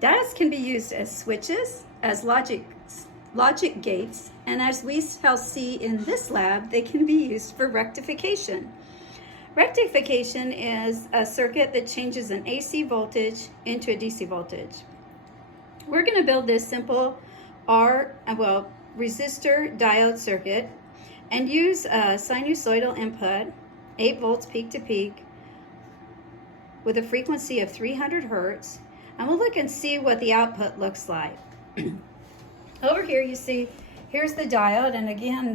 Diodes can be used as switches, as logic gates, and as we shall see in this lab, they can be used for rectification. Rectification is a circuit that changes an AC voltage into a DC voltage. We're going to build this simple resistor diode circuit and use a sinusoidal input, 8 volts peak to peak, with a frequency of 300 hertz, and we'll look and see what the output looks like. Over here you see, here's the diode, and again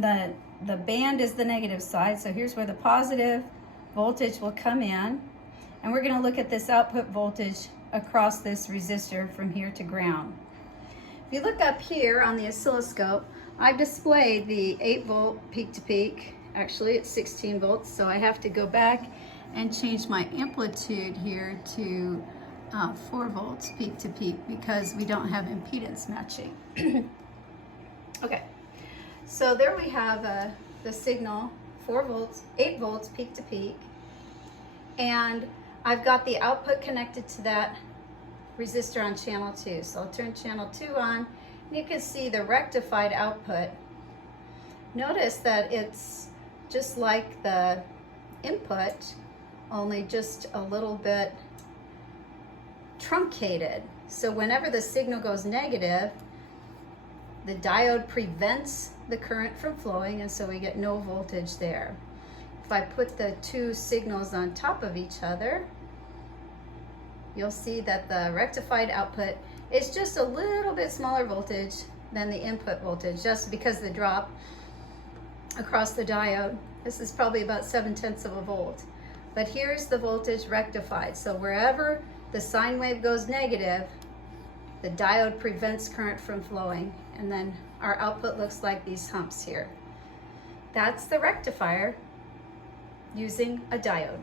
the band is the negative side, so here's where the positive voltage will come in, and we're going to look at this output voltage across this resistor from here to ground. If you look up here on the oscilloscope, I've displayed the 8 volt peak to peak. Actually it's 16 volts, so I have to go back and change my amplitude here to 4 volts peak to peak because we don't have impedance matching. Okay, so there we have the signal, 8 volts peak to peak, and I've got the output connected to that resistor on channel 2. So I'll turn channel 2 on, and you can see the rectified output. Notice that it's just like the input, only just a little bit truncated. So whenever the signal goes negative, the diode prevents the current from flowing, and so we get no voltage there. If I put the two signals on top of each other, you'll see that the rectified output is just a little bit smaller voltage than the input voltage, just because the drop across the diode, this is probably about 0.7 of a volt. But here's the voltage rectified. So wherever the sine wave goes negative, the diode prevents current from flowing, and then our output looks like these humps here. That's the rectifier using a diode.